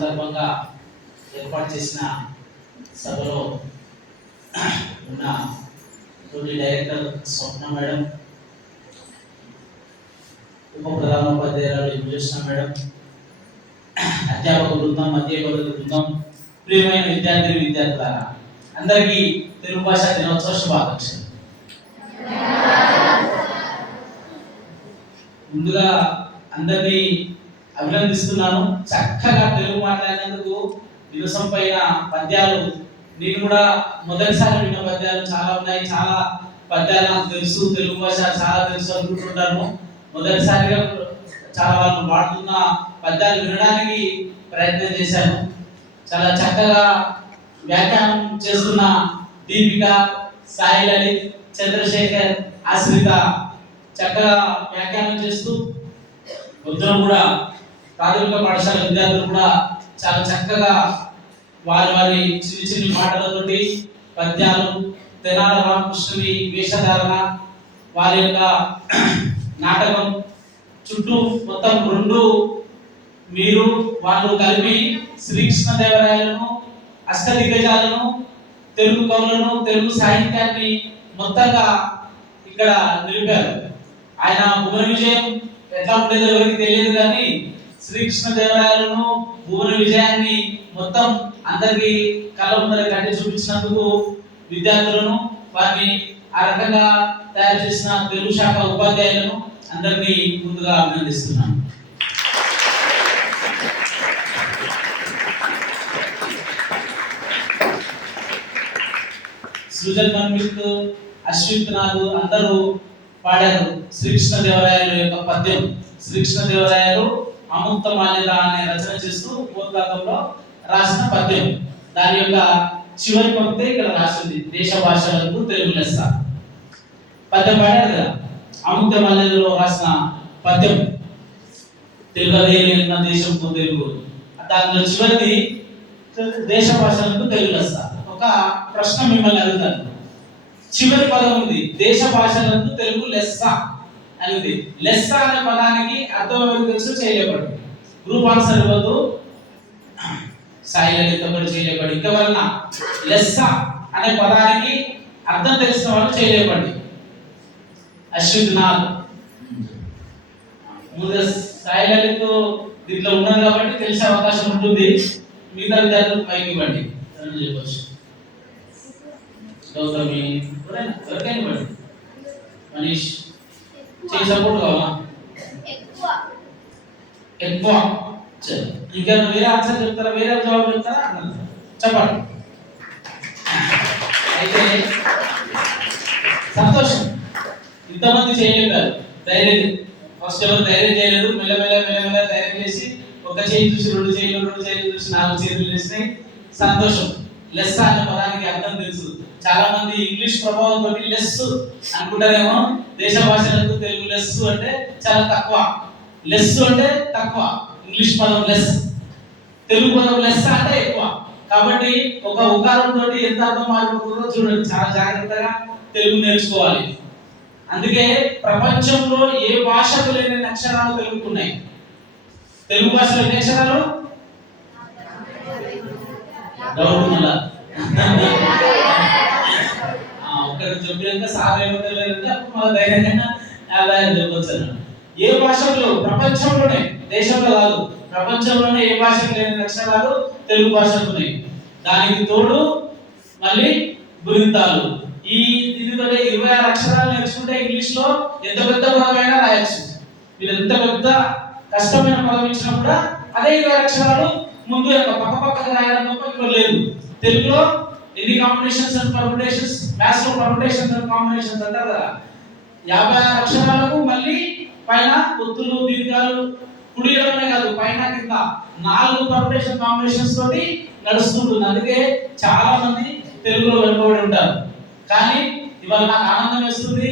సందర్భంగా ఏర్పాటు చేసిన సభలో ఉన్న తోటి డైరెక్టర్ స్వప్న మేడం, ఉప ప్రధానోపాధ్యాయురాలు విజయకృష్ణ మేడం, అధ్యాపక బృందం, అధ్యాపక బృందం, ప్రియమైన విద్యార్థులారా, అందరికీ తెలుగు భాషా దినోత్సవ శుభాకాంక్షలు. ముందుగా అందరినీ అభినందిస్తున్నాను. చక్కగా తెలుగు మాట్లాడినందుకు దివసం పైన పద్యాలు నేను కూడా మొదటిసారి విన్న పద్యాలు చాలా ఉన్నాయి. చాలా పద్యాలు నాకు తెలుసు, తెలుగు భాష చాలా తెలుసు అనుకుంటుంటాను. మొదటిసారిగా చాలా వాళ్ళు పాడుతున్న పద్యాలు వినడానికి ప్రయత్నం చేశాను. చాలా చక్కగా వ్యాఖ్యానం చేస్తున్న దీపిక, సాయి లలిత్, చంద్రశేఖర్, ఆశ్రిత చక్కగా వ్యాఖ్యానం చేస్తూ వృద్ధులు కూడా ప్రాథమిక పాఠశాల విద్యార్థులు కూడా చాలా చక్కగా వారి చిన్న చిన్న మాటలతోటి పద్యాలు, తెనాల రామకృష్ణుని వేషధారణ, వారి యొక్క నాటకం చుట్టూ మొత్తం రెండు మీరు వాళ్ళు కలిపి శ్రీకృష్ణదేవరాయలను, అష్టదిగ్గజాలను, తెలుగు కవులను, తెలుగు సాహిత్యాన్ని మొత్తంగా ఇక్కడ నిలిపారు. ఆయన భువన విజయం ఎట్లా ఉండేదో ఎవరికి తెలియదు, కానీ శ్రీకృష్ణదేవరాయలను, భువన విజయాన్ని మొత్తం అందరికి కళ్ళ ముందర కట్టి చూపించినందుకు విద్యార్థులను, వారిని ఆ రకంగా తయారు చేసిన తెలుగు శాఖ ఉపాధ్యాయులను అందరినీ ముందుగా అభినందిస్తున్నాను. సృజన్ మన్మిత్, అశ్విత్ నాథ్ అందరూ పాడారు శ్రీకృష్ణదేవరాయలు యొక్క పద్యం. శ్రీకృష్ణదేవరాయలు అముక్త మాల్యద అనే రచన చేస్తూ ఉపోద్ఘాతంలో రాసిన పద్యం. దాని యొక్క చివరి పంక్తి ఇక్కడ రాసింది, దేశ భాషలకు తెలుగు లెస్స. పద్యం పాడారు కదా, అముక్త మాల్యదలో రాసిన పద్యం, తెలుగు దేశంకు తెలుగు. దానిలో చివరిది దేశ భాషలకు తెలుగు లెస్స. ఒక ప్రశ్న మిమ్మల్ని అడుగుతాను. చివరి పదం ఉంది, దేశ భాషలకు తెలుగు లెస్స అనేది. లెస్స అనే పదానికి అర్థం ఎవరికి తెలుసు? చేయలేబడి. గ్రూప్ ఆన్సర్ ఇవ్వద్దు, సాయి లలిత ఒకటి చేయలేబడి. ఇంకెవరన్నా లెస్స అనే పదానికి అర్థం తెలిసిన వాళ్ళు చేయలేబడి. అశ్విత్ నాథ్, ముందు సాయి లలిత దీంట్లో ఉన్నారు కాబట్టి తెలిసే అవకాశం ఉంటుంది. మిగతా విద్యార్థులకు పైకి ఇవ్వండి, చెప్పచ్చు. గౌతమి ఎవరికైనా ఇవ్వండి. మనీష్ చేయి సపోర్ట్ కావాలా? ఎక్కువ. ఇంకా వేరే ఆన్సర్ చెప్తారా, వేరే జవాబు చెప్తారా? చెప్పండి. అయితే సంతోషం, ఇంతమంది చేయలేదు. ధైర్యం ఫస్ట్ ఎవరు ధైర్యం చేయలేదు, మెల్లమెల్ల ధైర్యం చేసి ఒక చేయి చూసి రెండు చేతులు చూసి 4 చేతులు వేసినాయి. సంతోషం. లెస్ అనే పదానికి అర్థం తెలుసు. చాలా మంది ఇంగ్లీష్ ప్రభావం తోటి లెస్ అనుకుంటారేమో. దేశ భాషలకు తెలుగు లెస్ అంటే చాలా తక్కువ, లెస్ అంటే తక్కువ. ఇంగ్లీష్ పదం లెస్, తెలుగు పదం లెస్ అంటే ఎక్కువ. కాబట్టి ఒక ఉకారం తోటి ఎంత అర్థం మారిపోతుందో చూడండి. చాలా జాగ్రత్తగా తెలుగు నేర్చుకోవాలి. అందుకే ప్రపంచంలో ఏ భాషకు లేని అక్షరాలు తెలుగుకున్నాయి. తెలుగు భాషలో ఎన్ని అక్షరాలు? ఒకటి చెప్పినాక సాధన మన ధైర్యంగా 50 చెప్పవచ్చు. ఏ భాషలో ప్రపంచంలోనే, దేశంలో కాదు, ప్రపంచంలోనే ఏ భాషకు లేని అక్షరాలు తెలుగు భాషకు ఉన్నాయి. దానికి తోడు మళ్ళీ గుణింతాలు. దీనితో 26 అక్షరాలు నేర్చుకుంటే ఇంగ్లీష్ లో ఎంత పెద్ద పదమైనా రాయొచ్చు. మీరు ఎంత పెద్ద కష్టమైన పదం ఇచ్చినా కూడా అదే 26 అక్షరాలు ముందు పక్కగా రాయడం తప్ప ఇక్కడ లేదు. తెలుగులో ఎన్ని కాంబినేషన్స్ అండ్ పర్ముటేషన్స్, మ్యాథ్స్ లో పర్ముటేషన్స్ అండ్ కాంబినేషన్స్ అంటారు కదా. 56 అక్షరాలకు మళ్ళీ పైన ఒత్తులు, దీర్ఘాలు, కుడిలోనే కాదు పైన కింద 4 పర్ముటేషన్ కాంబినేషన్స్ తోటి నడుస్తుంటుంది. అందుకే చాలా మంది తెలుగులో వెనుకబడి ఉంటారు. కానీ ఇవాళ నాకు ఆనందం వేస్తుంది.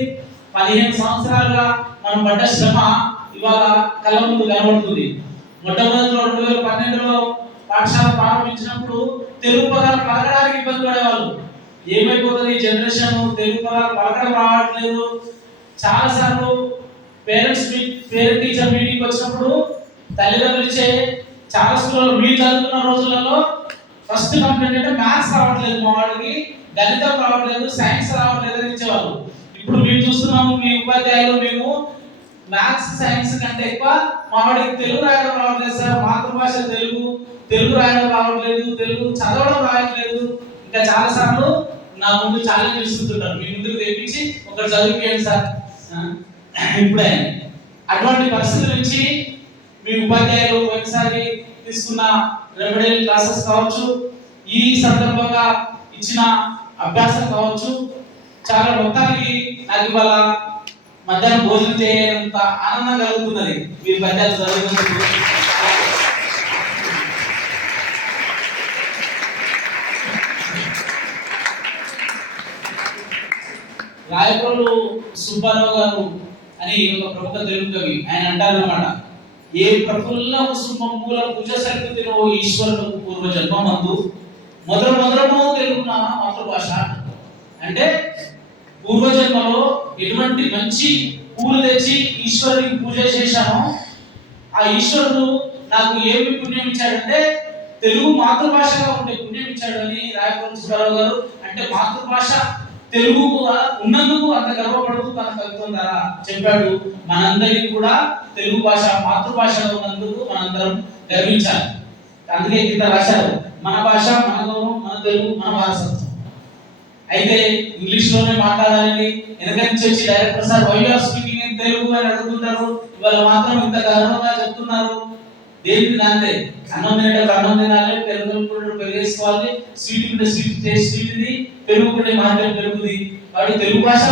15 సంవత్సరాలుగా మనం పడ్డ శ్రమ ఇవాళ కళ్ళ ముందు కనబడుతుంది. మొట్టమొదటిలో 2012లో పాఠశాల ప్రారంభించినప్పుడు తెలుగు పదాలు పలకడానికి ఇబ్బంది పడేవాళ్ళు. ఏమైపోతుంది ఈ జనరేషన్, తెలుగు పదాలు పలకడం రావట్లేదు. చాలా సార్లు పేరెంట్ టీచర్ మీటింగ్ వచ్చినప్పుడు తల్లిదండ్రులు ఇచ్చే చాలా స్కూల్లో మీరు చదువుకున్న రోజులలో ఫస్ట్ కంప్లైంట్ అంటే మ్యాథ్స్ రావట్లేదు మా వాడికి, గణితం రావట్లేదు, సైన్స్ రావట్లేదు అని ఇచ్చేవాళ్ళు. ఇప్పుడు మేము చూస్తున్నాము మీ ఉపాధ్యాయులు మేము మ్యాథ్స్ సైన్స్ కంటే ఎక్కువ మా వాడికి తెలుగు రాయడం రావట్లేదు సార్, మాతృభాష తెలుగు, తెలుగు రాయడం రావట్లేదు, తెలుగు చదవడం రావట్లేదు, ఇంకా చాలా సార్లు నా ముందు ఛాలెంజ్ ఇస్తుంటారు, మీ ముందుకు తెప్పించి ఒకటి చదివిపోయాను సార్ ఇప్పుడే. అటువంటి పరిస్థితుల నుంచి మీ ఉపాధ్యాయులు ఒకసారి తీసుకున్న రెమెడియల్ క్లాసెస్ కావచ్చు, ఈ సందర్భంగా ఇచ్చిన అభ్యాసం కావచ్చు, చాలా మొత్తానికి నాకు ఇవాళ మధ్యాహ్నం భోజనం చేయనంత ఆనందం కలుగుతున్నది మీ పద్యాలు చదివినందుకు. రాయప్రోలు సుబ్బారావు గారు అని ఒక ప్రముఖ తెలుగు కవి, ఆయన అంటారన్నమాట, ఏ ప్రఫుల్ల కుసుమూల పూజ సరిదినో ఈశ్వరులకు పూర్వజన్మందు మొదలమో తెలుగు నా మాతృభాష. అంటే పూర్వజన్మలో ఎటువంటి మంచి పూలు తెచ్చి ఈశ్వరునికి పూజ చేశానో ఆ ఈశ్వరుడు నాకు ఏమి పుణ్యం ఇచ్చాడంటే తెలుగు మాతృభాషగా ఉండే పుణ్యం ఇచ్చాడు అని రాయప్రోలు సుబ్బారావు గారు. అంటే మాతృభాష తెలుగు ఉన్నందుకు అంత గర్వపడుతూ తన కవిత్వం ద్వారా చెప్పాడు. మనందరికీ కూడా తెలుగు భాష మాతృభాషలో ఉన్నందుకు మనందరం గర్వించాలి. అందుకే కింద రాశారు, మన భాష మన గౌరవం, మన తెలుగు మన వారసత్వం. అయితే ఇంగ్లీష్ లోనే మాట్లాడాలని ఎందుకంటే వచ్చి director sir why are speaking in Telugu అని అడుగుతుంటారు, ఇవాళ మాత్రం ఇంత గర్వంగా చెప్తున్నారు. దేనికి దాంతే అన్నం తినేటప్పుడు అన్నం తినాలి, పెరుగు పెరిగేసుకోవాలి, స్వీట్ ఉంటే స్వీట్ టేస్ట్ స్వీట్ది, పెరుగు ఉంటే మాత్రం పెరుగుది. కాబట్టి తెలుగు భాష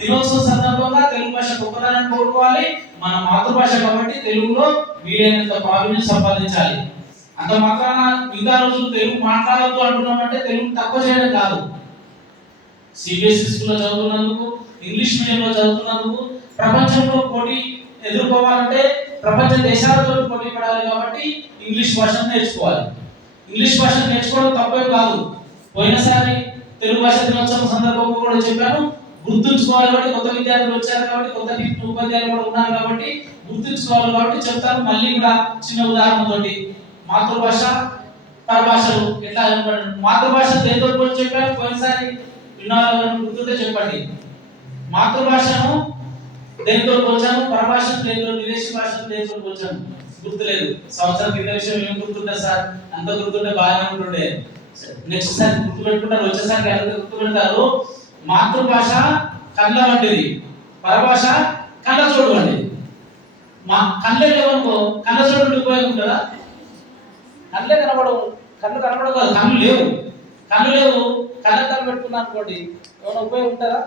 దినోత్సవ సందర్భంగా తెలుగు భాష గొప్పదనాన్ని కోరుకోవాలి. మన మాతృభాష కాబట్టి తెలుగులో వీలైనంత ప్రావీణ్యం సంపాదించాలి. అంత మాత్రాన మిగతా రోజులు తెలుగు మాట్లాడద్దు అంటున్నామంటే తెలుగు తక్కువ చేయడం కాదు. సిబిఎస్ఈ స్కూల్లో చదువుతున్నందుకు, ఇంగ్లీష్ మీడియంలో చదువుతున్నందుకు ప్రపంచంలో పోటీ ఎదుర్కోవాలంటే ప్రపంచ దేశాలతో పోటీ పడాలి కాబట్టి ఇంగ్లీష్ భాషను నేర్చుకోవాలి. ఇంగ్లీష్ భాషను నేర్చుకోవడం తప్పేం కాదు. పోయినసారి తెలుగు భాష దినోత్సవం సందర్భంగా కూడా చెప్పాను, గుర్తుంచుకోవాలి కాబట్టి కొత్త విద్యార్థులు వచ్చారు కాబట్టి కొత్త ఉపాధ్యాయులు కూడా ఉన్నారు కాబట్టి గుర్తుంచుకోవాలి కాబట్టి చెప్తాను. మళ్ళీ కూడా చిన్న ఉదాహరణతోటి మాతృభాష పరభాషలు ఎట్లా మాతృభాష దేంతో పోల్చి చెప్పాను పోయినసారి విన్నాలను గుర్తుంటే చెప్పండి. మాతృభాషను దేంతో పోల్చాను, పరభాషను దేంతో, విదేశీ భాషను దేంతో పోల్చాను గుర్తులేదు. సంవత్సరం కింద విషయం ఏం గుర్తుంటే సార్, అంత గుర్తుంటే బాగానే ఉంటుండే. నెక్స్ట్ సారి గుర్తు పెట్టుకుంటారు, వచ్చేసారి ఎలా గుర్తు పెడతారు. మాతృభాష కళ్ళ వంటిది, పరభాష కళ్ళ చోటు వంటిది. మా కళ్ళే లేవనుకో కళ్ళ చోటు ఉపయోగం ఉంటుందా? కళ్ళే కనబడవు, కళ్ళు కనబడవు కాదు, కళ్ళు లేవు, కళ్ళు లేవు, కళ్ళ పెట్టుకున్నా అనుకోండి ఏమైనా ఉపయోగం ఉంటారా?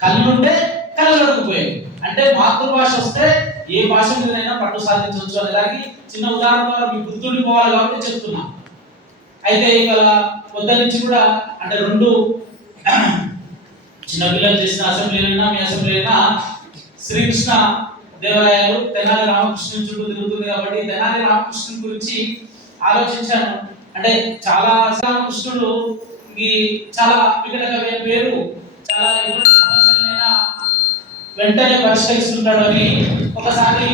కళ్ళు ఉంటే కళ్ళకు ఉపయోగం. అంటే మాతృభాష వస్తే ఏ భాష మీదైనా పట్టు సాధించవచ్చు అనేదానికి చిన్న ఉదాహరణ మీకు గుర్తుండిపోవాలి కాబట్టి చెప్తున్నా. అయితే ఇవాళ పొద్దు నుంచి కూడా అంటే రెండు చిన్న పిల్లలు చేసిన అసెంబ్లీ అయినా మీ అసెంబ్లీ అయినా శ్రీకృష్ణ దేవాలయాలు తెనాలి రామకృష్ణుని చుట్టూ తిరుగుతుంది కాబట్టి తెనాలి రామకృష్ణుని గురించి ఆలోచించాను. అంటే చాలా రామకృష్ణుడు ఈ చాలా వికటకవి పేరు, చాలా ఎటువంటి సమస్యలైనా వెంటనే పరిష్కరిస్తుంటాడు అని ఒకసారి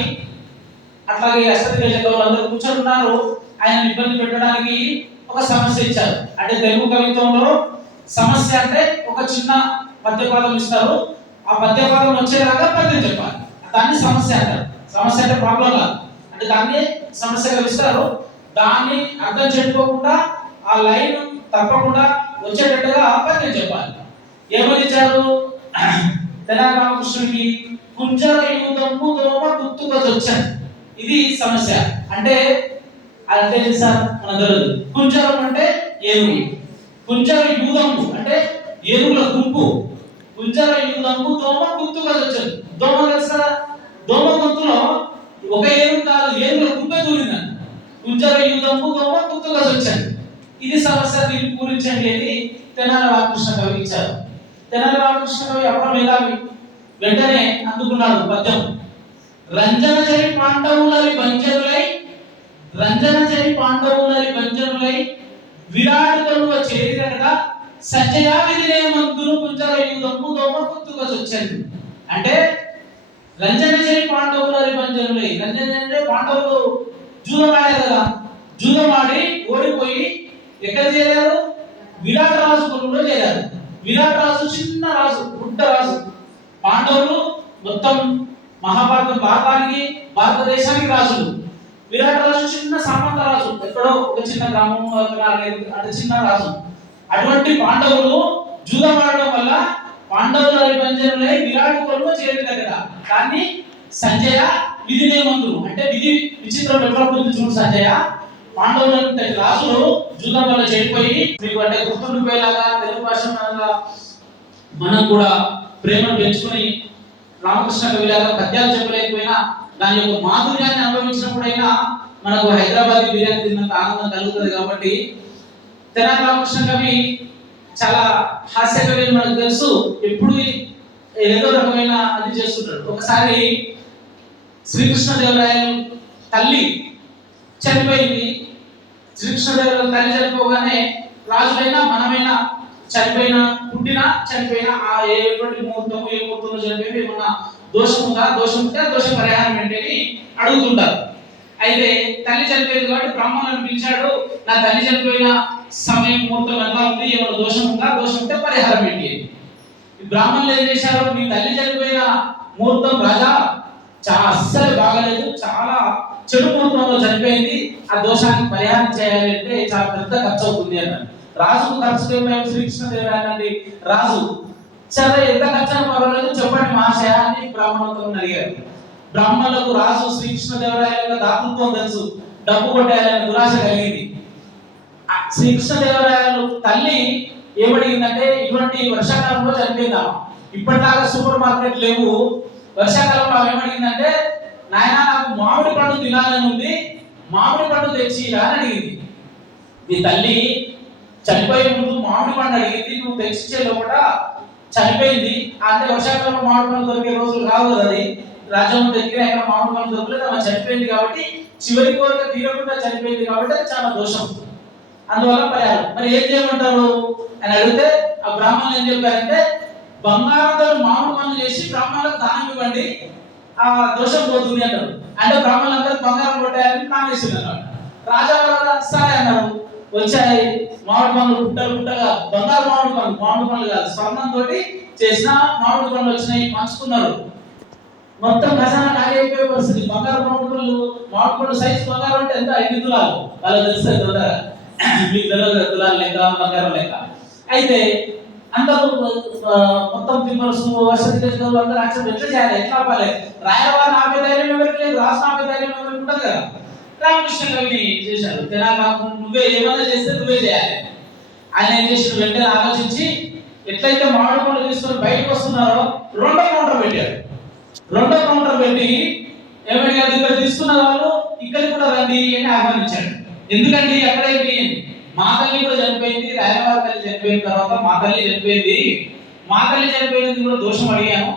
అట్లాగే అష్టదిగ్గజ కవులు అందరూ కూర్చొని ఉన్నారు, ఆయన ఇబ్బంది పెట్టడానికి ఒక సమస్య ఇచ్చారు. అంటే తెలుగు కవిత్వంలో సమస్య అంటే ఒక చిన్న పద్యపాదం ఇస్తారు, ఆ పద్యపాదం వచ్చేలాగా పద్యం చెప్పాలి, దాన్ని సమస్య అంటారు. సమస్య అంటే ప్రాబ్లం కాదు, అంటే దాన్ని సమస్యగా ఇస్తారు. దాన్ని అర్థం చేసుకోకుండా ఆ లైన్ తప్పకుండా వచ్చేటట్టుగా పద్యం చెప్పాలి. ఏమని ఇచ్చారు? తెనాలి రామకృష్ణుడికి కుంజర యూదము దోమ గుర్తుకొచ్చని, ఇది సమస్య. అంటే అంటే సార్ మన తెలియదు. కుంజరం అంటే ఏనుగు, కుంజర యూదము అంటే ఏనుగుల గుంపు, కుంజర యూదము దోమ గుర్తుకొచ్చని. దోమ తెలుసా? దోమ గుర్తులో ఒక ఏనుగు కాదు, ఏనుగుల గుంపే దూరిందని. కుంజర యూదము దోమ గుర్తుకొచ్చని, ఇది సమస్య, దీన్ని పూరించండి అని తెనాలి రామకృష్ణ కవి ఇచ్చారు. తెనాలి రామకృష్ణ కవి అప్పుడు మేధావి, వెంటనే అందుకున్నాడు పద్యం. రంజనచరి పాండవులరి బంజరులై, రంజనచరి పాండవులరి బంజరులై విరాట్ కలువ చేరినగా సత్యయా విధినే మంతులు కుంజర యూదము దోమ గుర్తుకొచ్చని. అంటే రంజనచరి పాండవులరి బంజరులై, రంజన అంటే పాండవులు జూదం ఆడారు కదా, జూదం ఆడి ఓడిపోయి ఎక్కడ చేరారు? విరాట రాజు కులంలో చేరారు. విరాట రాజు చిన్న రాజు, పుట్ట రాజు. పాండవులు మొత్తం మహాభారతం భారతదేశానికి రాజులు. విరాట రాజు చిన్న సామంత రాజు, ఎక్కడో ఒక చిన్న గ్రామం అంటే చిన్న రాజు. అటువంటి పాండవులు జూదం ఆడడం వల్ల పాండవుల పంజరంలో విరాట్ కులంలో చేరిన కదా. కానీ సంజయ విధి నియమంతులు అంటే విధి విచిత్రం ఎప్పుడు చూడు సంజయ. పాండవులంటే రాజులు జూదం వల్ల చెడిపోయి మీకు అంటే గుర్తుండిపోయేలాగా తెలుగు భాష మనం కూడా ప్రేమను పెంచుకుని రామకృష్ణ కవిలాగా పద్యాలు చెప్పలేకపోయినా దాని యొక్క మాధుర్యాన్ని అనుభవించినప్పుడైనా మనకు హైదరాబాద్ బిర్యానీ తిన్నంత ఆనందం కలుగుతుంది. కాబట్టి తెనాలి రామకృష్ణ కవి చాలా హాస్య కవి అని మనకు తెలుసు. ఎప్పుడు ఏదో రకమైన అది చేస్తుంటాడు. ఒకసారి శ్రీకృష్ణదేవరాయలు తల్లి చనిపోయింది. శ్రీకృష్ణదేవరాయలు తల్లి చనిపోగానే రాజులైనా మనమైనా చనిపోయినా పుట్టినా చనిపోయినా ఆ ఎటువంటి ముహూర్తంలో చనిపోయి ఏమన్నా దోషం ఉందా, దోషం ఉంటే దోష పరిహారం ఏంటి అడుగుతుంటారు. అయితే తల్లి చనిపోయింది కాబట్టి బ్రాహ్మణులను పిలిచాడు. నా తల్లి చనిపోయిన సమయం ముహూర్తం ఎలా ఉంది, ఏమైనా దోషం ఉందా, దోషం ఉంటే పరిహారం ఏంటి? బ్రాహ్మణులు ఏం చేశారు? మీ తల్లి చనిపోయిన ముహూర్తం రాజా అస్సలు బాగలేదు, చాలా చెడు ముహూర్తంలో చనిపోయింది, ఆ దోషానికి పరిహారం చేయాలి అంటే చాలా పెద్ద ఖర్చు అవుతుంది అన్నాడు. రాజుకు ఖర్చు శ్రీకృష్ణదేవరాయలండి రాజు. సరే ఎంత ఖర్చు అయినా పర్వాలేదు చెప్పండి మహాశయ అని బ్రాహ్మణులతో అడిగారు. బ్రాహ్మణులకు రాజు శ్రీకృష్ణదేవరాయల దాతృత్వం తెలుసు, డబ్బు కొట్టేయాలని దురాశ కలిగింది. శ్రీకృష్ణదేవరాయలు తల్లి ఏమడిగిందంటే ఇటువంటి వర్షాకాలంలో చనిపోయిందా, ఇప్పటిదాకా సూపర్ మార్కెట్ లేవు, వర్షాకాలంలో ఆమె ఏమడిగిందంటే నాయన నాకు మామిడి పండు తినాలని ఉంది, మామిడి పండు తెచ్చి అని అడిగింది. మీ తల్లి చనిపోయే ముందు మామిడి పండు అడిగింది, నువ్వు తెచ్చిచ్చే లోపల చనిపోయింది. అంటే వర్షాకాలంలో మామిడి పండు దొరికే రోజులు కావు కదా, అది రాజ్యం దగ్గర ఎక్కడ మామిడి పండు దొరకలేదు, ఆమె చనిపోయింది కాబట్టి చివరి కోరిక తీరకుండా చనిపోయింది కాబట్టి అది చాలా దోషం, అందువల్ల పరిహారం. మరి ఏం చేయమంటారు అని అడిగితే ఆ బ్రాహ్మణులు ఏం చెప్పారంటే బంగారంతో మామిడి పనులు చేసి బ్రాహ్మణులకు దానం ఇవ్వండి, ఆ దోషం పోతుంది అంటారు. అంటే బ్రాహ్మణులందరూ బంగారం కొట్టాయని ప్లాన్ చేస్తున్నారు. రాజా సరే అన్నారు. వచ్చాయి మామిడి పనులు పుట్టగా బంగారు మామిడి పనులు కాదు స్వర్ణంతో చేసిన మామిడి పనులు వచ్చినాయి, పంచుకున్నారు. మొత్తం ఖజానా ఖాళీ అయిపోయే పరిస్థితి. బంగారు మామిడి పనులు సైజు బంగారం అంటే ఎంత 5 తులాలు, వాళ్ళకి తెలుస్తుంది తొందరగా, మీకు తెలియదు తులాలు లెక్క బంగారం లెక్క. అయితే అందరూ మొత్తం పింపల్స్ వసతి అందరూ యాక్షన్ ఎట్లా చేయాలి, ఎట్లా ఆపాలి? రాయవారిని ఆపే ధైర్యం ఎవరికి లేదు, రాష్ట్ర ఆపే ధైర్యం ఎవరికి ఉంటుంది కదా. రామకృష్ణ కవిని చేశాడు, నువ్వే ఏమైనా చేస్తే నువ్వే చేయాలి. ఆయన ఏం చేసిన వెంటనే ఆలోచించి ఎట్లయితే మామిడి పండ్లు తీసుకొని బయటకు వస్తున్నారో రెండో కౌంటర్ పెట్టాడు. రెండో కౌంటర్ పెట్టి ఏమడిగాడు, ఇక్కడ తీసుకున్న వాళ్ళు ఇక్కడికి కూడా రండి అని ఆహ్వానించాడు. ఎందుకండి ఎక్కడైంది, మా తల్లి కూడా చనిపోయింది, రాయవారి తల్లి చనిపోయిన తర్వాత మా తల్లి చనిపోయింది, మా తల్లి చనిపోయింది కూడా దోషం అడిగాను,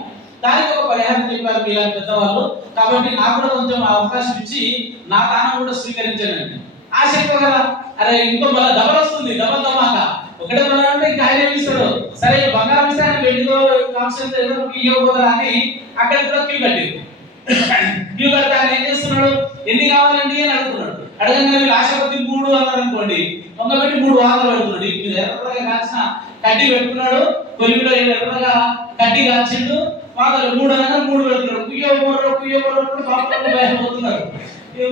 దానికి ఒక పరిహారం చెప్పారు మీలాంటి పెద్దవాళ్ళు, కాబట్టి నాకు కూడా కొంచెం అవకాశం ఇచ్చి నా తానం కూడా స్వీకరించానండి. ఆశ ఎక్కువ కదా, అరే ఇంకో మళ్ళీ డబల్ వస్తుంది, డబల్ ధమాక ఒకటే అంటే ఇంకా ఆయన ఇస్తాడు. సరే బంగారం ఇస్తే ఆయన వెండిలో కాన్సెప్ట్ ఏదో ఇవ్వబోదా అని అక్కడ కూడా క్యూ కట్టింది. క్యూ కడితే ఆయన ఏం చేస్తున్నాడు, ఎన్ని కావాలండి అని అడుగుతున్నాడు. అడగంగా వీళ్ళు ఆశపతి 3 అన్నారు అనుకోండి, పెట్టి 3 వారాలు పెడుతున్నాడు. ఇది ఎర్రగా కాల్చిన కడ్డీ పెట్టుకున్నాడు, కొలిమిలో ఎర్రగా కడ్డీ కాల్చిండు, వాదలు 3 అనగా 3 పెడుతున్నాడు. కుయ్యబోరు పోతున్నాడు.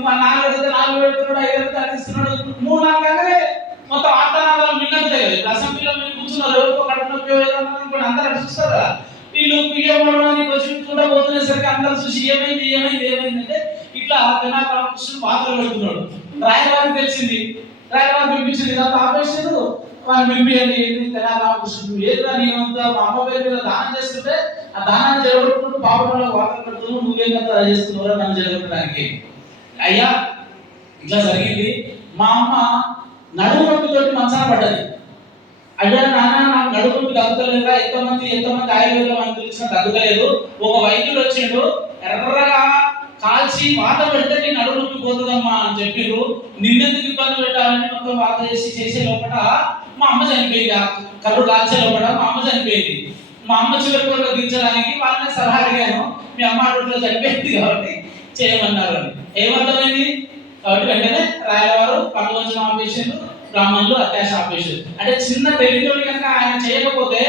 మా 4 అడిగితే 4 పెడుతున్నాడు, 5 అడిగితే అడిగిస్తున్నాడు. 3 అనగానే మొత్తం ఆటనాదాలు మిన్నతాయి కదా. ఇప్పుడు అసెంబ్లీలో మీరు కూర్చున్నారు, ఎవరికో కడుపునొప్పి అందరూ చూస్తారు కదా. వీళ్ళు కుయ్యబోడని వచ్చి పోతునేసరికి అందరూ చూసి ఏమైంది అంటే ఇట్లా తెనాలి రామకృష్ణుడు వార్తలు పెడుతున్నాడు. రాయవారికి తెలిసింది, రాయవారు పిలిపించింది, ఇదంతా ఆపేసాడు, వాళ్ళు పిలిపియండి. తెనాలి రామకృష్ణుడు ఏదిరా నీవంతా మా అమ్మ పేరు మీద దానం చేస్తుంటే ఆ దానాన్ని జరగొట్టుకుంటూ పాపంలో వార్తలు పెడుతున్నావు, నువ్వేంతా చేస్తున్నావురా నన్ను జరగొట్టడానికి. అయ్యా ఇట్లా జరిగింది, మా అమ్మ నడుము నొప్పితోటి మంచాన పడ్డది. అయ్యా నాన్న నాకు నడుము నొప్పి తగ్గుతలేదురా, ఎంతమంది ఆయుర్వేద మందులు ఇచ్చినా తగ్గుతలేదు, ఒక వైద్యుడు వచ్చిండు ఎర్రగా కాల్చి వాత పెడితే నీ నడుము నొప్పి పోతుందమ్మా అని చెప్పిరు, నిన్నెందుకు ఇబ్బంది పెట్టాలని మొత్తం వాత చేసే లోపల మా అమ్మ చనిపోయింది. కర్రు కాల్చే లోపల మా అమ్మ చనిపోయింది. మా అమ్మ చివరి కోరిక తీర్చడానికి వాళ్ళని సలహా అడిగాను, మీ అమ్మ అడుగులో చనిపోయింది కాబట్టి చేయమన్నారు అని. ఏమర్థమైంది? కాబట్టి వెంటనే రాయలవారు పక్కవంచం ఆపేషన్, బ్రాహ్మణులు అత్యాశ ఆపేషన్. అంటే చిన్న టెరిటరీ కనుక ఆయన చేయకపోతే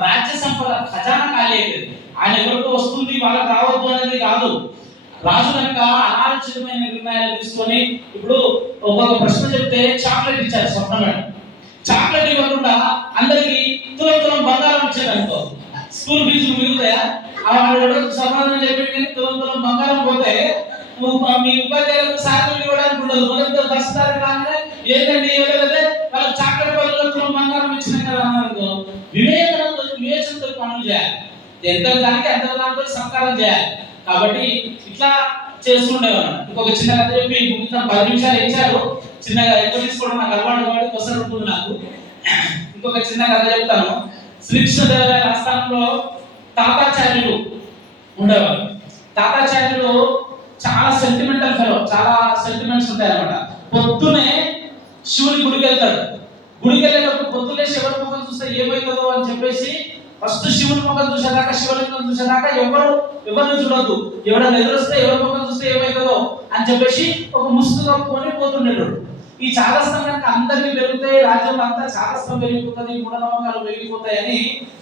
రాజ్య సంపద ఖజానా ఖాళీ అవుతుంది. ఆయన ఎవరికి వస్తుంది వాళ్ళకి రావద్దు అనేది కాదు. రాజు కనుక అనాలోచితమైన నిర్ణయాలు తీసుకొని, ఇప్పుడు ఒక్కొక్క ప్రశ్న చెప్తే చాక్లెట్ ఇచ్చారు స్వప్న మేడం. చాక్లెట్ ఇవ్వకుండా అందరికి తులం తులం బంగారం ఇచ్చారు అనుకో, స్కూల్ ఫీజులు మిగులుతాయా? సమాధానం చెప్పి తులం తులం బంగారం పోతే మీ ఉపాధ్యాయులకు శాలరీ ఇవ్వడానికి ఉండదు. మొదటి ఫస్ట్ తారీఖు రాగానే ఏంటండి ఇవ్వలేదంటే వాళ్ళకి చాక్లెట్ బదులు తులం బంగారం ఇచ్చినాం కదా అన్నారు. వివేచనతో పనులు చేయాలి, ఎంత దానికి ఎంత దాంతో సంస్కారం చేయాలి. కాబట్టి ఇట్లా చేస్తుండేవాళ్ళు. ఇంకొక చిన్న కథ చెప్పి 10 నిమిషాలు ఇచ్చారు, చిన్నగా ఎక్కువ తీసుకోవడం నాకు అలవాటు కాబట్టి కొసరు ఉంటుంది నాకు. ఇంకొక చిన్న కథ చెప్తాను. శ్రీకృష్ణదేవరాయల ఆస్థానంలో తాతాచార్యులు ఉండేవారు. తాతాచార్యులు చాలా సెంటిమెంటల్ ఫెలో, చాలా సెంటిమెంట్స్ ఉంటాయి అన్నమాట. పొద్దునే శివుని గుడికి వెళ్తాడు. గుడికి వెళ్ళేటప్పుడు పొద్దున్నే శివుని ముఖం చూస్తే ఏమవుతుందో అని చెప్పేసి ఫస్ట్ శివుని ముఖం చూసేదాకా, శివలింగం చూసేదాకా ఎవరిని చూడొద్దు. ఎవరైనా ఎదురొస్తే ఎవరి ముఖం చూస్తే ఏమవుతుందో అని చెప్పేసి ఒక ముసుగు కప్పుకొని పోతుండేటోడు. ఈ చాదస్తం కనుక అందరినీ పెరుగుతాయి, రాజ్యంలో అంతా చాదస్తం పెరిగిపోతుంది, మూఢనమ్మకాలు పెరిగిపోతాయని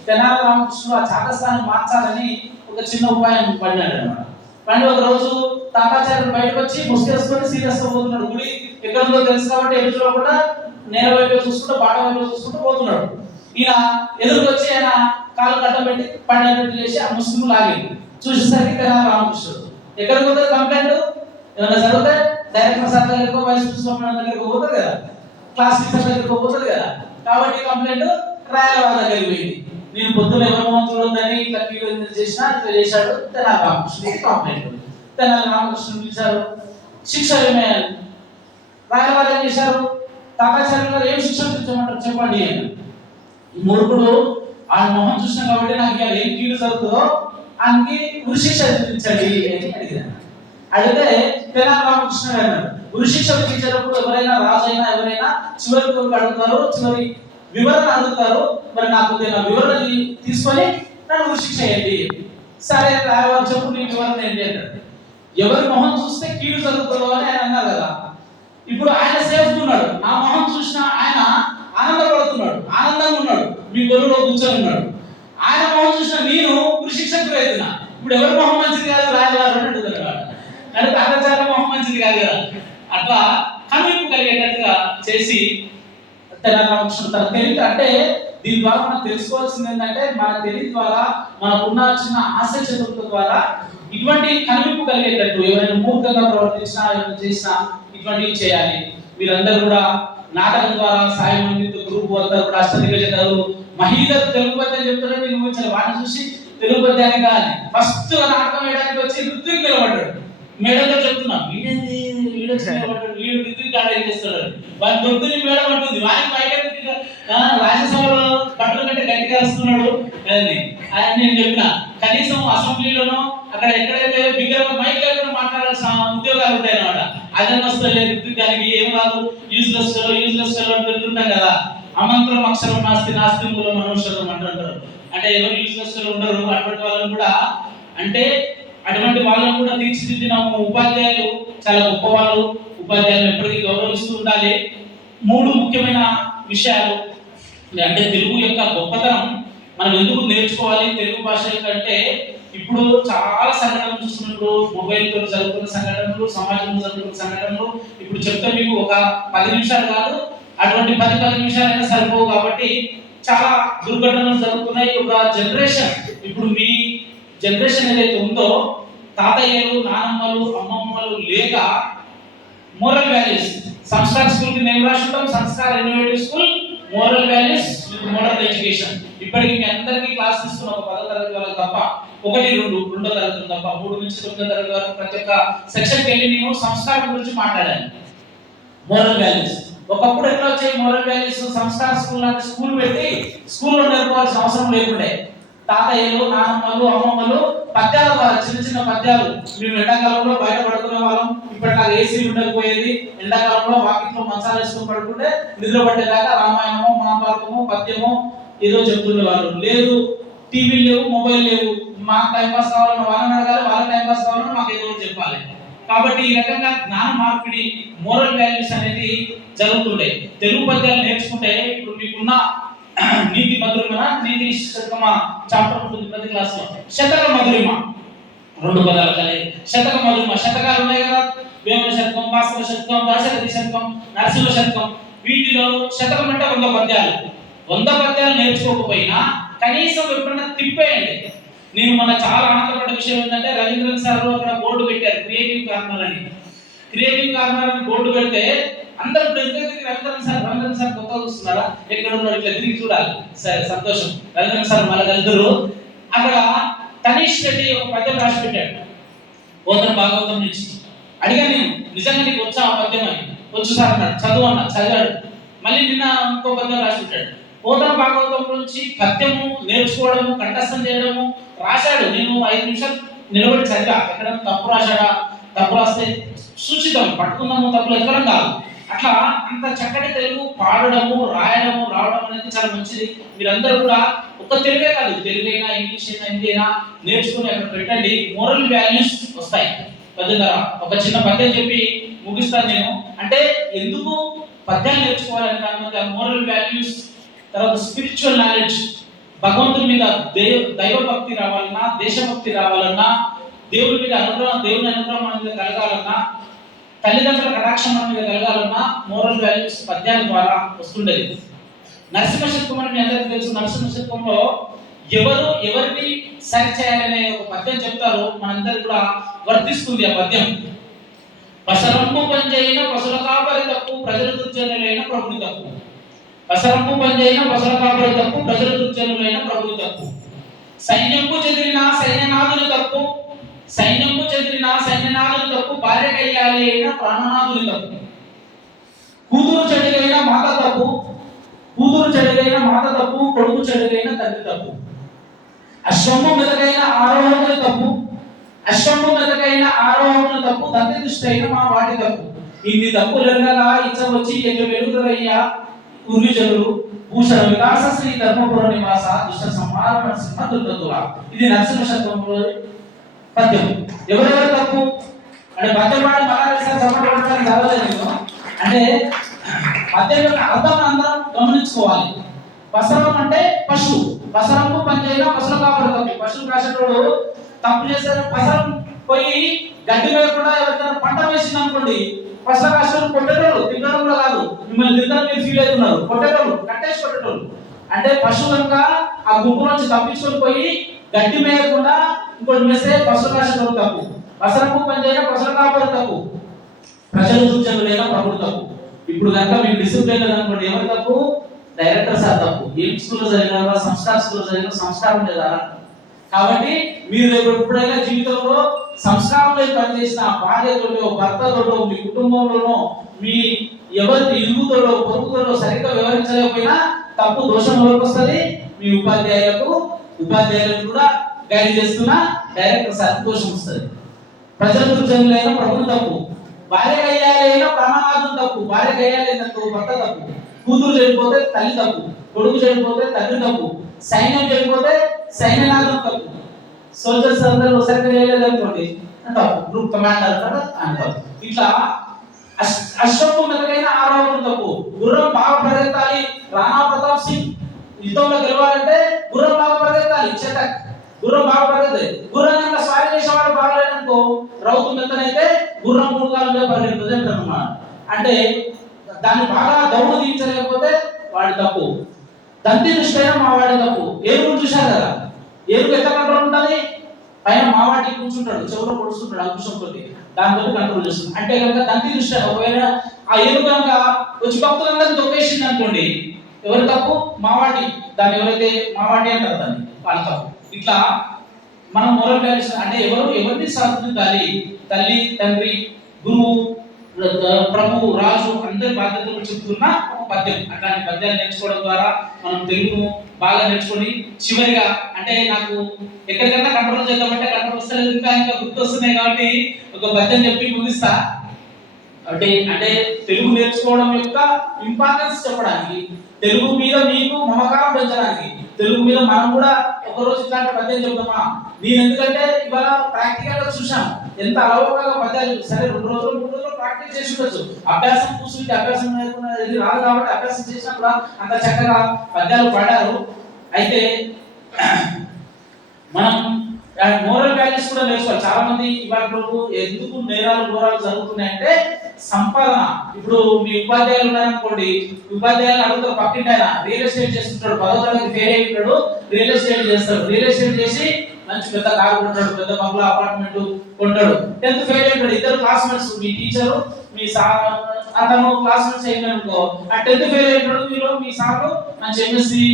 తెనాలి రామకృష్ణుడు ఆ చాదస్తాన్ని మార్చాలని ఒక చిన్న ఉపాయం పడినాడు అన్నమాట. పండి ఒక రోజు తాతాచార్యుడు బయటకు వచ్చి ముసుగేసుకొని సీరియస్ గా పోతున్నాడు. గుడి ఎక్కడితో తెలుసు కాబట్టి ఎదురు చూడకుండా నేల వైపు చూసుకుంటూ బాట వైపు చూసుకుంటూ పోతున్నాడు. ఈయన ఎదురుకు వచ్చి ఆయన కాలు కట్టబెట్టి పడినట్టు చేసి ఆ ముసుగు లాగి చూసేసరికి తెనాలి రామకృష్ణుడు ఎక్కడికి పోతుంది కంప్లైంట్ ఏమైనా చదివితే డైరెక్టర్ సార్ దగ్గరకు, వైస్ ప్రిన్సిపల్ దగ్గరకు పోతుంది కదా, క్లాస్ టీచర్ దగ్గరకు పోతుంది కదా. కాబట్టి కంప్లైంట్ రాయలవారి దగ్గరికి పోయింది. నేను పొద్దున ఎవరు చూడొద్దని ఇట్లా చేసినా ఇట్లా చేశాడు తెనాలి రామకృష్ణుడికి కంప్లైంట్. తెనాలి రామకృష్ణుడు పిలిచారు, శిక్ష ఏమేయాలి. రాయలవారు ఏం చేశారు, తాతాచార్యులు గారు ఏం శిక్ష విధించమంటారు చెప్పండి అని. ఈ మూర్ఖుడు ఆయన మొహం చూసినా కాబట్టి నాకు ఇవాళ ఏం కీడు జరుగుతుందో ఆయనకి ఉరిశిక్ష విధించండి అని అడిగాను. అడిగితే తెనాలి రామకృష్ణుడు అన్నాడు, ఉరిశిక్ష విధించేటప్పుడు ఎవరైనా రాజు అయినా ఎవరైనా చివరికి అడుగుతారు, చివరి వివరణ అడుగుతారు. మరి నాకు వివరణ తీసుకొని నన్ను ఉరిశిక్ష చేయండి. సరే రాయవారు చెప్పు నీ వివరణ ఏంటి అంటాడు. ఎవరి మొహం చూస్తే కీడు జరుగుతుందో అని ఆయన అన్నారు కదా. ఇప్పుడు ఆయన సేఫ్ ఉన్నాడు, నా మొహం చూసిన ఆయన ఆనందపడుతున్నాడు, ఆనందంగా ఉన్నాడు, మీ గొర్రెలో కూర్చొని ఉన్నాడు. ఆయన మొహం చూసిన నేను ఉరిశిక్షకు అవుతున్నా. ఇప్పుడు ఎవరి మొహం మంచిది కాదు, రాజుగారు అని అంటున్నాడు. అంటే తాతాచార్య మొహం మంచిది కాదు కదా. అట్లా కనువిప్పు కలిగేటట్టుగా చేసి తెనాలి రామకృష్ణుడు తన తెలివి, అంటే దీని ద్వారా మనం తెలుసుకోవాల్సింది ఏంటంటే మన తెలివి ద్వారా మనకున్న చిన్న ఆశచతుర్త ద్వారా ఇటువంటి కనువిప్పు కలిగేటట్టు ఎవరైనా మూర్ఖంగా ప్రవర్తించినా ఎవరైనా చేసినా ఇటువంటివి చేయాలి. మీరందరూ కూడా నాటకం ద్వారా సాయి మందితో గ్రూప్ అందరూ కూడా అష్టదిగ్గజాలు మహిళలు తెలుగు పద్యం చెప్తుంటే నేను వచ్చాను. వాడిని చూసి తెలుగు పద్యాన్ని కానీ ఫస్ట్ నాటకం వేయడానికి వచ్చి ఋత్విక్ నిలబడ్డాడు. మేడంతో చెప్తున్నా వీడేంది వీడు నిలబడ్డాడు, వీడు ఋత్విక్ ఆడ ఏం చేస్తాడు, వాడి దొరుకుతుంది మేడం అంటుంది. వాడికి పైగా రాజ్యసభలో బట్టలు కంటే గట్టిగా వస్తున్నాడు అని ఆయన నేను చెప్పిన. కనీసం అసెంబ్లీలోనో అక్కడ ఎక్కడైతే బిగ్గరగా మైక్ లేకుండా మాట్లాడాల్సిన ఉద్యోగాలు ఉంటాయి అన్నమాట. అదన వస్తలే ఋత్వికానికి ఏం రాదు, యూజ్లెస్ అని తింటుంటాం కదా. అమంత్రం అక్షరం నాస్తి నాస్తి మూలం మనోషం అంటుంటారు. అంటే ఎవరు యూజ్లెస్ ఉండరు. అటువంటి వాళ్ళని కూడా అంటే అటువంటి వాళ్ళని కూడా తీర్చిదిద్దిన ఉపాధ్యాయులు చాలా గొప్పవాళ్ళు. ఉపాధ్యాయులు ఎప్పటికీ గౌరవిస్తూ ఉండాలి. 3 ముఖ్యమైన విషయాలు అంటే తెలుగు యొక్క గొప్పతనం మనం ఎందుకు నేర్చుకోవాలి తెలుగు భాష కంటే, ఇప్పుడు చాలా సంఘటనలు చూస్తున్నప్పుడు మొబైల్ తో జరుగుతున్న సంఘటనలు, సమాజంలో జరుగుతున్న సంఘటనలు ఇప్పుడు చెప్తే మీకు ఒక 10 నిమిషాలు కాదు, అటువంటి 10 నిమిషాలైనా సరిపోవు. కాబట్టి చాలా దుర్ఘటనలు జరుగుతున్నాయి. ఒక జనరేషన్, ఇప్పుడు మీ జనరేషన్ ఏదైతే ఉందో తాతయ్యలు, నానమ్మలు, అమ్మమ్మలు లేక మోరల్ వాల్యూస్, సంస్కార స్కూల్ కి నేను రాసుకుంటాం, సంస్కార innovative school, moral values, moral education. ఇప్పటికి మీ అందరికీ క్లాస్ తీసుకున్న ఒక 10వ తరగతి వాళ్ళకి తప్ప 1, 2, 2వ తరగతి తప్ప 3 నుంచి 9వ తరగతి వరకు ప్రతి ఒక్క సెక్షన్కి వెళ్ళి నేను సంస్కారం గురించి మాట్లాడాను. మోరల్ వాల్యూస్ ఒకప్పుడు ఎట్లా వచ్చాయి మోరల్ వాల్యూస్, సంస్కార స్కూల్ లాంటి స్కూల్ పెట్టి స్కూల్లో నేర్పాల్సిన అవసరం లేకుండే. తాతయ్యలు, నాన్నమ్మలు, అమ్మమ్మలు పద్యాల ద్వారా చిన్న చిన్న పద్యాలు మేము ఎండాకాలంలో బయట పడుకునే వాళ్ళం. ఇప్పటిలా ఏసీ ఉండకపోయేది. ఎండాకాలంలో వాకిట్లో మంచాలు వేసుకొని పడుకుంటే నిద్ర పట్టేదాకా రామాయణము, మహాభారతము, పద్యము ఏదో చెప్తుండే వాళ్ళు. లేదు టీవీ లేవు, మొబైల్ లేవు. మాకు టైం పాస్ కావాలన్నా వాళ్ళని అడగాలి, వాళ్ళ టైం పాస్ కావాలన్నా మాకు ఏదో చెప్పాలి. కాబట్టి ఈ రకంగా జ్ఞాన మార్పిడి, మోరల్ వాల్యూస్ అనేది జరుగుతుండే. తెలుగు పద్యాలు నేర్చుకుంటే ఇప్పుడు మీకున్న నీతి మధురిమ, నీతి శతకమ చాప్టర్ ఉంటుంది ప్రతి క్లాస్ లో. శతక మధురిమ 2 పదాలు కలిగి శతక మధురిమ. శతకాలు ఉన్నాయి కదా, వేమన శతకం, భాస్కర శతకం, దాశరథి శతకం, నరసింహ శతకం. వీటిలో శతకం అంటే 100 పద్యాలు. 100 పద్యాలు నేర్చుకోకపోయినా కనీసం ఎప్పుడైనా తిప్పేయండి. నేను మన చాలా ఆనందపడ్డ విషయం ఏంటంటే రవీంద్రన్ సార్ అక్కడ బోర్డు పెట్టారు, క్రియేటివ్ కార్నర్ అని. క్రియేటివ్ కార్నర్ అని బోర్డు పెడితే అందరూ రవీంద్రన్ సార్ కొత్తగా చూస్తున్నారా, ఎక్కడ ఉన్నాడు ఇట్లా తిరిగి చూడాలి. సరే, సంతోషం. రవీంద్రన్ సార్ మళ్ళీ కలుగుతారు. అక్కడ తనీష్ రెడ్డి ఒక పద్యం రాసి పెట్టాడు పోతన భాగవతం నుంచి. అడిగా నేను, నిజంగా నీకు వచ్చా ఆ పద్యం అని? వచ్చు సార్ అన్నాడు. చదువు అన్నా, చదివాడు. మళ్ళీ నిన్న ఇంకో పద్యం రాసి పెట్టాడు. పోతన భాగవతం నుంచి పద్యము నేర్చుకోవడము, కంఠస్థం చేయడము రాశాడు. నేను 5 నిమిషాలు నిలబడి చదివా. ఎక్కడ తప్పు రాశాడా, తప్పు రాస్తే సూచితం, పట్టుకుందాము, తప్పులు ఎక్కడం కాదు. అట్లా అంత చక్కటి తెలుగు పాడడము, రాయడము, రావడం అనేది చాలా మంచిది. మీరందరూ కూడా ఒక తెలుగే కాదు, తెలుగైనా, ఇంగ్లీష్ అయినా, హిందీ అయినా నేర్చుకుని అక్కడ పెట్టండి. మోరల్ వాల్యూస్ వస్తాయి. పెద్దగా ఒక చిన్న పద్యం చెప్పి ముగిస్తాను నేను. అంటే ఎందుకు పద్యాలు నేర్చుకోవాలని కారణంగా మోరల్ వాల్యూస్, తర్వాత స్పిరిచువల్ నాలెడ్జ్, భగవంతుని మీద దైవభక్తి రావాలన్నా, దేశభక్తి రావాలన్నా, దేవుడి మీద అనుగ్రహం, దేవుని అనుగ్రహం మన మీద కలగాలన్నా, తల్లిదండ్రుల కటాక్షం మన మీద కలగాలన్నా మోరల్ వాల్యూస్ పద్యాల ద్వారా వస్తుండేది. నరసింహ శతకం అని మీ అందరికీ తెలుసు. నరసింహ శతకంలో ఎవరు ఎవరిని సరి చేయాలనే ఒక పద్యం చెప్తారు. మనందరికి కూడా వర్తిస్తుంది ఆ పద్యం. పసరంపు పంజైన పసుల కాపరి తప్పు, ప్రజల దుర్జనులైన ప్రభుని తప్పు. పసరంపు పంజైన పసుల కాపరి తప్పు, ప్రజల దుర్జనులైన ప్రభుని తప్పు. సైన్యంకు చెదిరిన సైన్యనాథుని తప్పు, సైన్యంకు చెదిరిన సైన్యనాథుని తప్పు, భార్య కయ్యాలి అయిన ప్రాణనాథుని తప్పు. కూతురు చెడుగైన మాత తప్పు, కూతురు చెడుగైన మాత తప్పు, కొడుకు చెడుగైన తండ్రి తప్పు. అశ్వము మెదకైన ఆరోహణుని తప్పు, అశ్వము మెదకైన ఆరోహణుని తప్పు, తండ్రి దృష్టి అయిన మా వాటి తప్పు. ఇన్ని తప్పులుగా ఇచ్చవచ్చి ఎన్ని వెలుగురయ్యా పూర్వజనులు భూషణ వికాస శ్రీ ధర్మపుర నివాస దుష్ట సంహార నరసింహ దుర్గతుల. ఇది నరసింహ శతకంలో పద్యం. ఎవరెవరు తప్పు అంటే పద్యం పాడి మహారాజు చదవలేదు. అంటే పద్యం యొక్క అర్థం అందరం గమనించుకోవాలి. పసరం అంటే పశువు, పసరంకు పంచైనా పశువుల కాపరి తప్పు. పశువు కాసేటోడు తప్పు చేశారు, పసరం పోయి గడ్డి మీద కూడా ఎవరికైనా పంట వేసింది అనుకోండి, పసర కాసేటోడు కొట్టేటోళ్ళు, తిట్టడం కూడా కాదు, మిమ్మల్ని తిట్టడం మీరు ఫీల్ అవుతున్నారు, కొట్టేటోళ్ళు, కట్టేసి కొట్టేటోళ్ళు. అంటే పశువు కనుక ఆ గుంపు నుంచి తప్పించుకొని పోయి గడ్డి మేయకుండా ఇంకోటి మేస్తే పశువు కాసేటోడు తప్పు. పసరంకు పంచైనా పశువుల కాపరి తప్పు, ప్రజలు సూచనలైన ప్రభుడు తప్పు. ఇప్పుడు కనుక మీకు డిసిప్లిన్ లేదనుకోండి, ఎవరు తప్పు? డైరెక్టర్ సార్ తప్పు. ఏం స్కూల్లో చదివినారా, సంస్కార స్కూల్లో చదివిన సంస్కారం లేదా? కాబట్టి మీరు ఎప్పుడైనా జీవితంలో సంస్కారంలో పనిచేసిన భార్యతోటో, భర్తతోటో, మీ కుటుంబంలోనో, మీ ఎవరి ఇరుగుతోటో, పొరుగుతోటో సరిగ్గా వ్యవహరించలేకపోయినా తప్పు దోషం ఎవరికి వస్తుంది? మీ ఉపాధ్యాయులకు కూడా గైడ్ చేస్తున్న డైరెక్టర్ సార్ దోషం వస్తుంది. ప్రజల దుర్జనులైన ప్రభుత్వం తప్పు, భార్య కయ్యాలైన ప్రాణనాథం తప్పు, భార్య కయ్యాలైనందుకు భర్త తప్పు, కూతురు చెడిపోతే తల్లి తప్పు, కొడుకు చెడిపోతే తండ్రి తప్పు, సైన్యం చెడిపోతే సైన్యనాథం తప్పు. సోల్జర్స్ అందరూ సరిగ్గా చేయలేదు అనుకోండి తప్పు, గ్రూప్ కమాండర్ అని తప్పు. ఇట్లా అశ్వము మెదకైన ఆరోహణం తప్పు. గుర్రం బాగా పరిగెత్తాలి, రాణా ప్రతాప్ సింగ్ యుద్ధంలో గెలవాలంటే గుర్రం బాగా పరిగెత్తాలి, చేతక్ గుర్రం బాగా పరిగెత్తాలి. గుర్రం కనుక స్వారీ చేసేవాడు బాగలేదనుకో, రౌతు మెత్తనైతే గుర్రం 3 కాళ్ళ మీద పరిగెడుతుంది అంటారన్నమాట. అంటే దాన్ని బాగా దౌడు తీయించలేకపోతే వాడి తప్పు. దంతి దృష్టి అయినా మా వాడి తప్పు. ఏనుగు చూశారు కదా, ఏనుగు ఎంత కంట్రోల్ ఉంటుంది? పైన మావాటి కూర్చుంటాడు, చెవులో పొడుస్తుంటాడు అంకుశంతో, దాంతో కంట్రోల్ చేస్తుంది. అంటే కనుక దంతి దృష్టి, ఒకవేళ ఆ ఏనుగు కనుక వచ్చి భక్తులందరినీ దొక్కేసింది అనుకోండి, ఎవరి తప్పు? మావాటి. దాన్ని ఎవరైతే మావాటి అంటారు దాన్ని, వాళ్ళ తప్పు. ఇట్లా మనం మోరల్ వాల్యూస్ అంటే ఎవరిని సాధించాలి? తల్లి, తండ్రి, గురువు, ప్రభు, రాజు అందరి బాధ్యతలు చెప్తున్న ఒక పద్యం. అట్లాంటి పద్యాలు నేర్చుకోవడం ద్వారా మనం తెలుగును బాగా నేర్చుకొని చివరిగా అంటే నాకు ఎక్కడికైనా కంట్రోల్ చేద్దామంటే కంట్రోల్ వస్తలేదు, ఇంకా గుర్తు వస్తున్నాయి కాబట్టి ఒక పద్యం చెప్పి ముగిస్తా. అంటే తెలుగు నేర్చుకోవడం యొక్క ఇంపార్టెన్స్ చెప్పడానికి, తెలుగు మీద మీకు మమకారం పెంచడానికి, తెలుగు మీద మనం కూడా ఒక రోజు ఇట్లాంటి పద్యం చెప్తామా. నేను ఎందుకంటే ఇవాళ ప్రాక్టికల్ గా చూసాను, ఎంత అలవోకగా పద్యాలు సరే 2 రోజులు 3 రోజులు ప్రాక్టీస్ చేసి ఉండొచ్చు. అభ్యాసం కూర్చుంటే అభ్యాసం ఇది రాదు కాబట్టి అభ్యాసం చేసినప్పుడు అంత చక్కగా పద్యాలు పాడారు. అయితే మనం మోరల్ వాల్యూస్ కూడా నేర్చుకోవాలి. చాలా మంది ఇవాళ ఎందుకు నేరాలు ఘోరాలు జరుగుతున్నాయంటే సంపాదన. ఇప్పుడు మీ ఉపాధ్యాయులు ఉన్నారనుకోండి, ఉపాధ్యాయులు అడుగుతారు పక్కింటి ఆయన రియల్ ఎస్టేట్ చేస్తుంటాడు, 10వ తరగతి ఫెయిల్ అయిపోయాడు, రియల్ ఎస్టేట్ చేస్తాడు. రియల్ ఎస్టేట్ చేసి మంచి పెద్ద కారు కొంటాడు, పెద్ద బంగ్లా అపార్ట్మెంట్ కొంటాడు. 10th ఫెయిల్ అయిపోయాడు. ఇద్దరు క్లాస్మేట్స్, మీ టీచరు మీ సార్, అతను క్లాస్మేట్స్ అయినారనుకో, ఆ 10th ఫెయిల్ అయిపోయాడు, మీరు మీ సార్ మంచి ఎంఎస్సి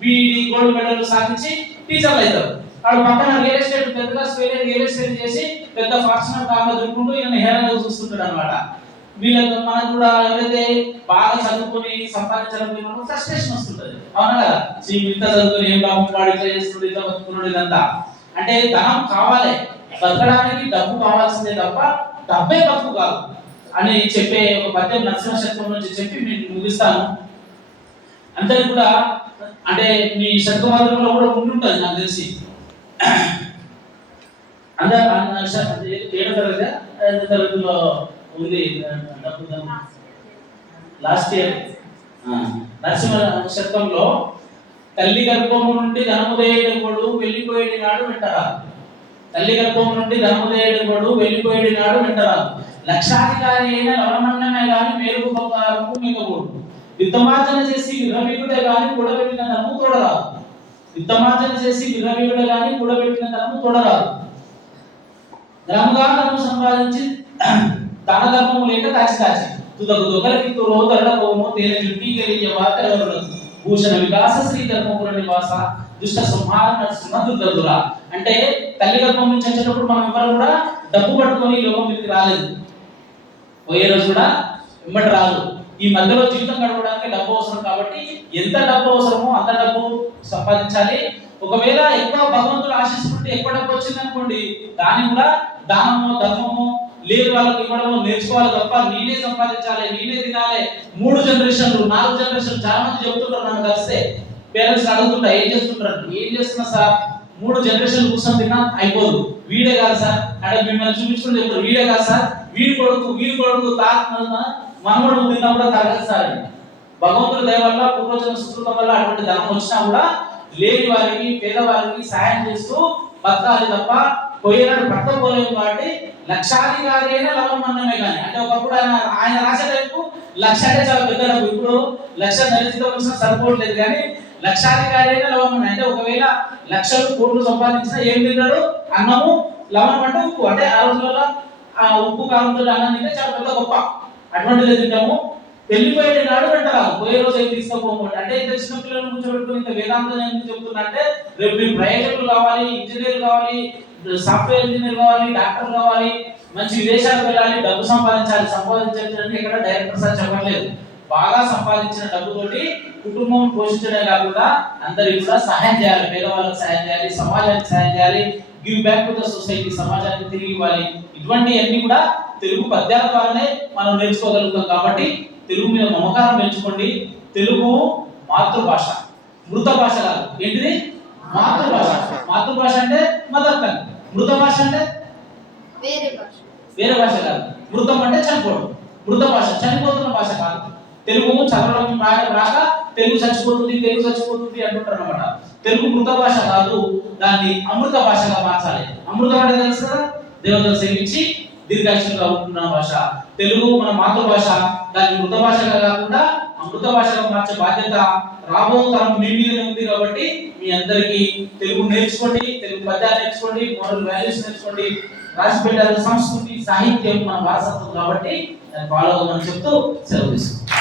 బిఈడి గోల్డ్ మెడల్ సాధించి టీచర్లు అవుతారు. వాడు పక్కన రియల్ ఎస్టేట్ పెద్ద క్లాస్ ఫెయిల్ అయ్యి రియల్ ఎస్టేట్ చేసి పెద్ద ఫార్చునర్ కార్లో దొరుకుంటూ ఈయన హేళనగా చూస్తుంటాడు అనమాట. వీళ్ళకి మనకు కూడా ఎవరైతే బాగా చదువుకుని సంపాదించాలని ఫ్రస్ట్రేషన్ వస్తుంటది, అవునా కదా? ఇంత చదువుకుని ఏం లాభం, వాడు ఇట్లా చేస్తున్నాడు, ఇట్లా బతుకున్నాడు, ఇదంతా. అంటే ధనం కావాలి, బతకడానికి డబ్బు కావాల్సిందే తప్ప డబ్బే బతుకు కాదు అని చెప్పే ఒక పద్యం నరసింహశతకం నుంచి చెప్పి నేను ముగిస్తాను. అందరికి కూడా అంటే మీ శతకమాధంలో కూడా ఉంటుంటుంది నాకు తెలిసి. అందరు 7వ తరగతిలో ఉంది లాస్ట్ ఇయర్. నరసింహ శతకంలో తల్లి గర్భము నుండి ధనముదేయుడు వెళ్ళిపోయేది నాడు వింటరా, తల్లి గర్భము నుండి ధనముదేయుడు వెళ్ళిపోయేది నాడు వింటరా, లక్షాధికారి అయిన లవణమన్నమే గాని మేలుకు బంగారము మిగకూడదు, విత్తమార్జన చేసి విరమిగుడే గాని కూడబెట్టిన ధనము తోడరాదు, విత్తమార్జన చేసి విరమిగుడే గాని కూడబెట్టిన ధనము తోడరాదు, గ్రాముగా ధనము సంపాదించి దాన ధర్మము లేక దాచి తుదకు దొగలకి రోదరడకోము తేన చుట్టి గలియ వాకరవరుడు భూషణ వికాస శ్రీ ధర్మపుర నివాస దుష్ట సంహారణ సుమధుర్ధుర. అంటే తల్లి గర్భం నుంచి వచ్చేటప్పుడు మనం ఎవరు కూడా డబ్బు పట్టుకొని ఈ లోకం మీదకి రాలేదు, పోయే రోజు కూడా వెంబడి రాదు. ఈ మధ్యలో జీవితం గడపడానికి డబ్బు అవసరం కాబట్టి ఎంత డబ్బు అవసరమో అంత డబ్బు సంపాదించాలి. ఒకవేళ ఎక్కువ భగవంతుడు ఆశిస్తుంటే ఎక్కువ డబ్బు వచ్చింది అనుకోండి, దాన్ని కూడా దానము ధర్మము లేదు వాళ్ళకి ఇవ్వడం నేర్చుకోవాలి తప్ప నేనే సంపాదించాలి, నేనే తినాలి. 3 జనరేషన్లు 4 జనరేషన్లు చాలా మంది చెబుతుంటారు. నన్ను కలిస్తే పేరెంట్స్ అడుగుతుంటా ఏం చేస్తున్నా సార్, 3 జనరేషన్లు కూర్చొని తిన్నా అయిపోదు, వీడే కాదు సార్ అంటే మిమ్మల్ని చూపించుకుని చెప్తారు, వీడే కాదు సార్ వీడి కొడుకు మనవడు తిన్నప్పుడు తరగదు సార్ అని. భగవంతుడి దయ వల్ల పూర్వజన సుకృతం వల్ల అటువంటి ధనం వచ్చినా కూడా లేని వారికి పేదవారికి సాయం చేస్తూ బతకాలి తప్ప పోయేనాడు పట్టపోలేము. కాబట్టి లక్షాధికారి అయినా లవం అన్నమే కానీ, అంటే ఒకప్పుడు ఆయన రాసే టైపు 1,00,000 అంటే చాలా పెద్ద డబ్బు. ఇప్పుడు 1,00,000 నెలజీతం వచ్చినా సరిపోవట్లేదు, కానీ లక్షాధికారి అయినా లవం అన్న అంటే ఒకవేళ లక్షలు కోట్లు సంపాదించినా ఏం తిన్నాడు, అన్నము లవం అంటే ఉప్పు. అంటే ఆ రోజులలో ఆ ఉప్పు కాలంతో అన్నం తింటే చాలా పెద్ద గొప్ప, అటువంటిది తింటాము. వెళ్ళిపోయేది నాడు వెంటరాదు, పోయే రోజు ఏం తీసుకోపోమంటే. అంటే ఇంత చిన్న పిల్లలను కూర్చోబెట్టుకుని ఇంత వేదాంతం ఎందుకు చెప్తున్నా అంటే రేపు మీరు ప్రయోజకులు కావాలి, ఇంజనీర్ కావాలి, సాఫ్ట్వేర్ ఇంజనీర్ కావాలి, డాక్టర్ కావాలి, మంచి విదేశాలకు వెళ్ళాలి, డబ్బు సంపాదించాలని ఇక్కడ డైరెక్టర్ సార్ చెప్పట్లేదు. బాగా సంపాదించిన డబ్బుతోటి కుటుంబం పోషించడమే కాకుండా అందరికి కూడా సహాయం చేయాలి, పేదవాళ్ళకి సహాయం చేయాలి, సమాజానికి సహాయం చేయాలి, give back to the society, సమాజానికి తిరిగి ఇవ్వాలి. ఇటువంటి అన్ని కూడా తెలుగు పద్యాల ద్వారానే మనం నేర్చుకోగలుగుతాం. కాబట్టి తెలుగు మీద మమకారం పెంచుకోండి. తెలుగు మాతృభాష, మృత భాష కాదు. ఏంటిది? మాతృభాష. మాతృభాష అంటే మదర్ టంగ్, మృత భాష అంటే వేరే భాష కాదు. మృతం అంటే చనిపోవడం, మృత భాష చనిపోతున్న భాష కాదు. తెలుగు చదవడం రాయడం రాక తెలుగు చచ్చిపోతుంది అంటుంటారు అనమాట. తెలుగు మృత భాష కాదు, దాన్ని అమృత భాషగా మార్చాలి. అమృతం అంటే తెలుసు కదా, దేవతలు సేవించి దీర్ఘాయుషంగా ఉంటున్న భాష. తెలుగు మన మాతృభాష, దాన్ని మృత భాషగా కాకుండా అమృత భాషగా మార్చే బాధ్యత రాబో తరం మీ మీదనే ఉంది. కాబట్టి మీ అందరికీ తెలుగు నేర్చుకోండి, తెలుగు పద్యాలు నేర్చుకోండి, మోరల్ వాల్యూస్ నేర్చుకోండి. రాసి పెట్టారు సంస్కృతి సాహిత్యం మన వారసత్వం, కాబట్టి దాన్ని ఫాలో అవ్వమని చెప్తూ సెలవు తీసుకుంటాం.